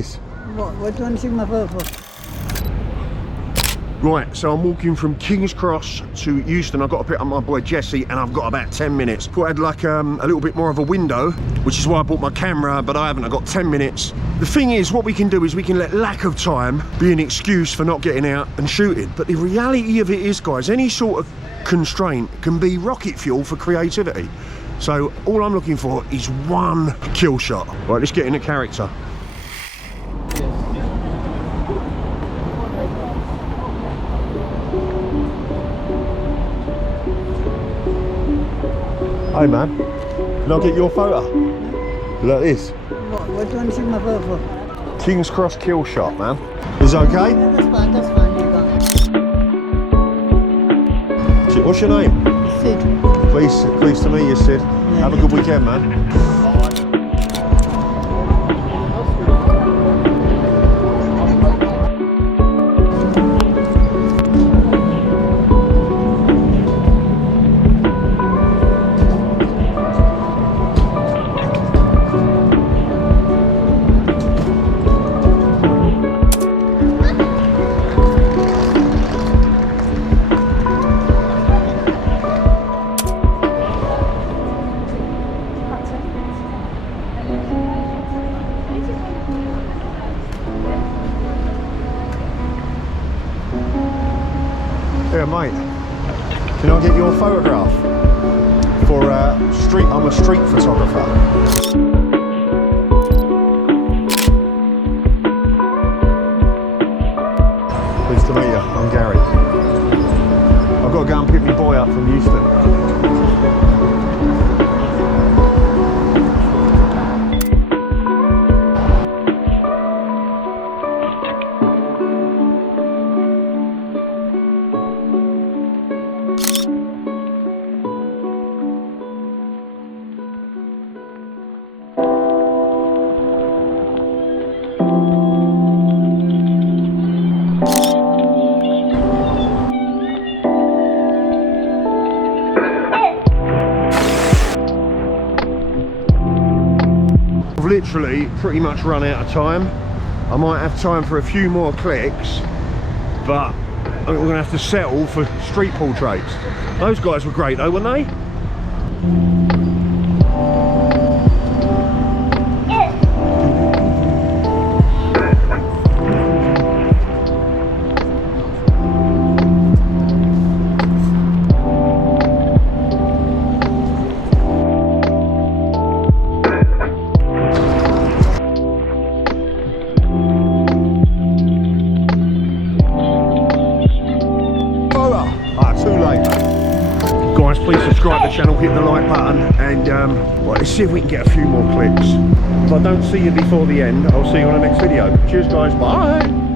What do you want to see my photo for? Right, so I'm walking from King's Cross to Euston. I've got to pick up my boy Jesse, and I've got about 10 minutes. Thought I had like a little bit more of a window, which is why I bought my camera, but I haven't. I've got 10 minutes. The thing is, what we can do is we can let lack of time be an excuse for not getting out and shooting. But the reality of it is, guys, any sort of constraint can be rocket fuel for creativity. So all I'm looking for is one kill shot. Right, let's get in a character. Hey man, can I get your photo? Look at this. What do you want to see my photo for? King's Cross kill shot, man. Is it okay? Yeah, that's fine, you go. What's your name? Sid. Pleased to meet you, Sid. Yeah, have a good weekend, man. Yeah, mate, can I get your photograph for I'm a street photographer. Pleased to meet you, I'm Gary. I've got to go and pick my boy up from Euston. Literally pretty much run out of time. I might have time for a few more clicks, but I think we're gonna have to settle for street portraits. Those guys were great though, weren't they? Guys, please subscribe to the channel, hit the like button, and right, let's see if we can get a few more clicks. If I don't see you before the end, I'll see you on the next video. Cheers guys, bye!